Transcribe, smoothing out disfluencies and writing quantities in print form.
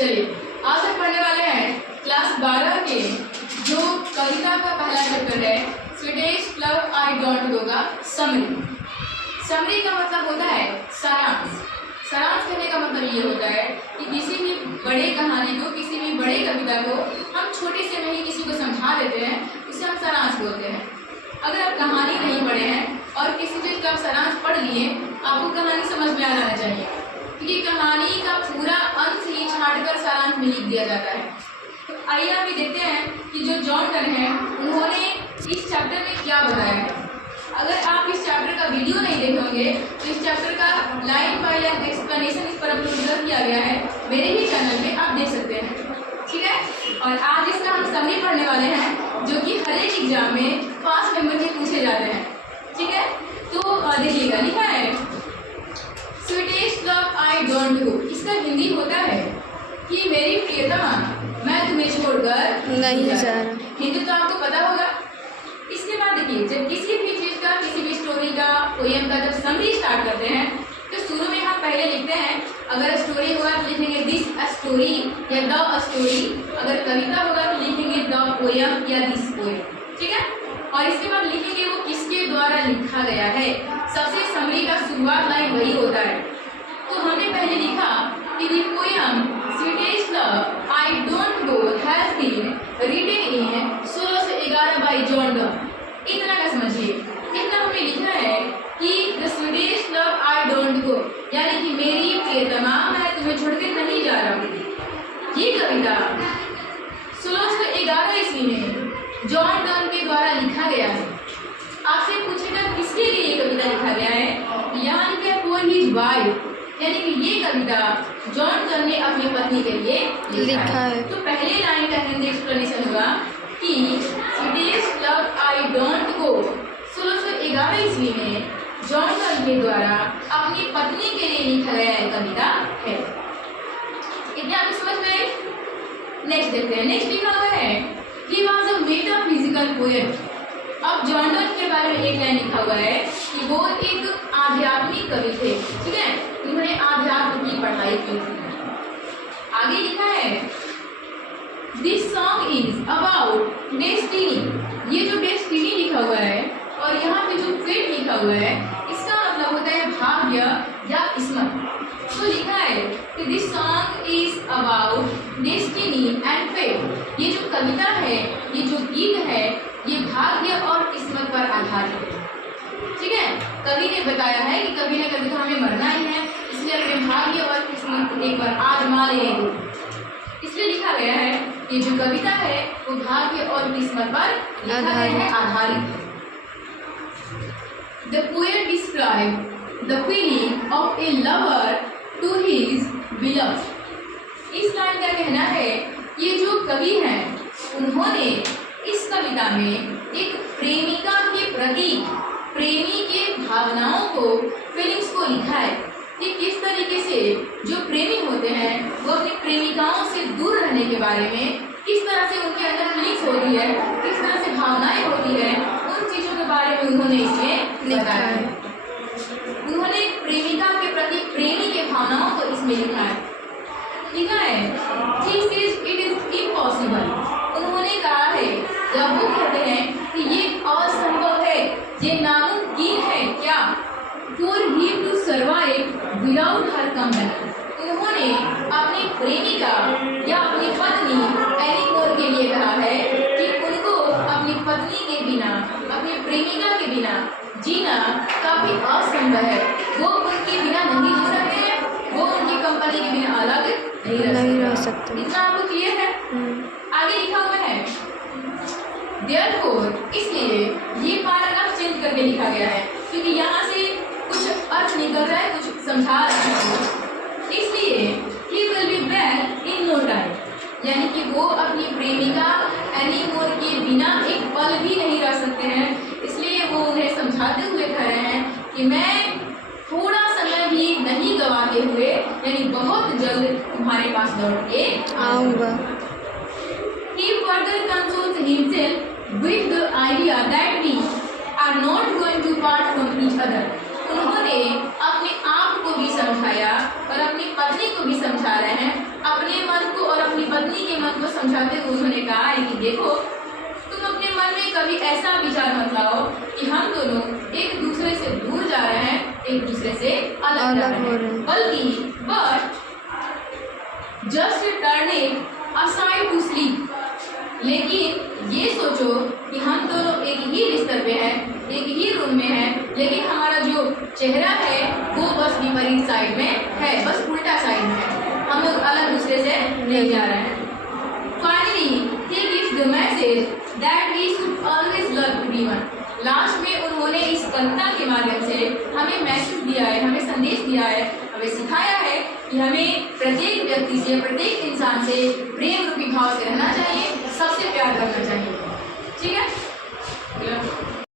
चलिए आज हम पढ़ने वाले हैं क्लास 12 के जो कविता का पहला चैप्टर है Swedish love I don't no का समरी। समरी का मतलब होता है सारांश। सारांश कहने का मतलब ये होता है कि किसी भी बड़े कहानी को, किसी भी बड़े कविता को हम छोटे से में ही किसी को समझा देते हैं, उसे हम सारांश बोलते हैं। अगर आप कहानी नहीं पढ़े हैं और किसी चीज़ का आप सारांश पढ़ लिए, आपको कहानी समझ में आ जाना चाहिए, क्योंकि कहानी का पूरा अंश ही छांटकर सारांश में लिख दिया जाता है। तो आइए अभी देखते हैं कि जो जॉन डन है उन्होंने इस चैप्टर में क्या बताया है। अगर आप इस चैप्टर का वीडियो नहीं देखे होंगे तो इस चैप्टर का लाइन बाय लाइन एक्सप्लेनेशन इस पर अपलोड कर दिया गया है, मेरे ही चैनल में आप देख सकते हैं, ठीक है। और आज इसका हम समरी पढ़ने वाले हैं जो कि हर एक एग्जाम में 5 नंबर के पूछे जाते हैं, ठीक है। तो देखिएगा, लिखा है Swedish love I don't no. इसका हिंदी होता है कि मेरी प्रियतमा मैं तुम्हें छोड़कर नहीं जा रहा। हिंदी तो आपको पता होगा। इसके बाद देखिए, जब किसी भी चीज़ का, किसी भी स्टोरी का, पोएम का जब समरी स्टार्ट करते हैं तो शुरू में हम पहले लिखते हैं, अगर स्टोरी होगा तो लिखेंगे दिस स्टोरी या द स्टोरी, अगर कविता होगा तो लिखेंगे द पोएम या दिस पोएम, ठीक है। और इसके बाद लिखेंगे वो किसके द्वारा लिखा गया है। सबसे समरी का शुरुआत लाइन वही होता है। तो हमने पहले लिखा कि the poem sweetest love I don't know has been written in 1611 by John Donne. इतना का समझिए, इतना हमने लिखा है कि the sweetest love I don't know, यानी कि मेरी प्रियतमा मैं तुम्हें छोड़कर नहीं जा रहा हूँ। ये कविता 1611 ईस्वी में जॉन डन के द्वारा लिखा गया है। आपसे पूछेगा किसके लिए ये कविता लिखा गया है, यहाँ लिखा है फॉर हिज वाइफ, यानी कि ये कविता जॉन डन ने अपनी पत्नी के लिए लिखा है। तो पहले लाइन का हिंदी एक्सप्लेनेशन होगा कि Swedish love I don't no 1611 ईस्वी में जॉन डन के द्वारा अपनी पत्नी के लिए लिखा गया एक कविता है। इतने आपको समझ में। नेक्स्ट देखते हैं, नेक्स्ट लिखा हुआ है he was a metaphysical poet. अब जॉन डन के बारे में एक लाइन लिखा हुआ है कि वो एक आध्यात्मिक कवि थे, ठीक है। उन्होंने आध्यात्म की पढ़ाई की थी। आगे लिखा है this song is about destiny. ये जो डेस्टिनी लिखा हुआ है और यहाँ पे जो फेट लिखा हुआ है, इसका मतलब होता है भाग्य या किस्मत। तो लिखा है कि this song is about destiny and fate. ये जो कविता है, ये जो गीत है, ये भाग्य और किस्मत पर आधारित है, ठीक है। कवि ने बताया है कि कभी न कभी तो हमें मरना ही है, इसलिए अपने भाग्य और किस्मत को एक बार आजमा लेने दो, इसलिए लिखा गया है। ये जो कविता है वो भाग्य और किस्मत पर आधारित है। The poet described the feeling of a lover to his beloved. इस लाइन का कहना है ये जो कवि हैं उन्होंने इस कविता में एक प्रेमिका के प्रति प्रेमी के भावनाओं को, फीलिंग्स को लिखा है कि किस तरीके से जो प्रेमी होते हैं वो अपनी प्रेमिकाओं से दूर रहने के बारे में, किस तरह से उनके अंदर फीलिंग्स होती है, किस तरह से भावनाएं होती है, उन चीज़ों के बारे में उन्होंने इसमें लिखा है। उन्होंने प्रेमिका के प्रति प्रेमी के भावनाओं को इसमें लिखा है। He says it is impossible। उन्होंने कहा है या वो कहते हैं कि ये असंभव है, ये नामुमकिन है क्या, for him to survive without her company। उन्होंने अपनी प्रेमिका या अपनी पत्नी एलिनोर के लिए कहा है कि उनको अपनी पत्नी के बिना, अपनी प्रेमिका के बिना जीना काफी असंभव है। वो उनके बिना नहीं जी सकते हैं, वो उनकी कंपनी के बिना अलग नहीं रह सकते। इतना आपको क्लियर है। आगे लिखा हुआ है Therefore, इसलिए ये पैराग्राफ चेंज करके लिखा गया है क्योंकि यहाँ से कुछ अर्थ निकल रहा है, कुछ समझा रहा है। इसलिए he will be back in no time, यानी कि वो अपनी प्रेमिका एलिनोर के बिना एक पल भी नहीं रह सकते हैं। इसलिए वो उन्हें समझाते हुए कह रहे हैं कि मैं थोड़ा समय भी नहीं गवाते हुए, यानी बहुत जल्द तुम्हारे पास लौट के आऊँगा। He further consoles himself with the idea that we are not going to part from each other। उन्होंने अपने आप को भी समझाया और अपनी पत्नी को भी समझा रहे हैं, अपने मन को मन को समझाते हुए उन्होंने कहा है कि देखो, तुम अपने मन में कभी ऐसा विचार मत लाओ कि हम दोनों एक दूसरे से दूर जा रहे हैं, एक दूसरे से अलग जा रहे हैं, बल्कि just turning aside to sleep. लेकिन ये सोचो कि हम दोनों एक ही बिस्तर पे हैं, एक ही रूम में हैं, लेकिन हमारा जो चेहरा है वो बस विपरीत साइड में है, बस उल्टा साइड में है, हम लोग अलग दूसरे से नहीं जा रहे हैं। Finally he gives the message that we should always love everyone. Last में उन्होंने इस कविता के माध्यम से हमें मैसेज दिया है, हमें संदेश दिया है, हमें सिखाया है कि हमें प्रत्येक व्यक्ति से, प्रत्येक इंसान से प्रेम रूपी भाव से रहना चाहिए, सबसे प्यार करना चाहिए। ठीक है।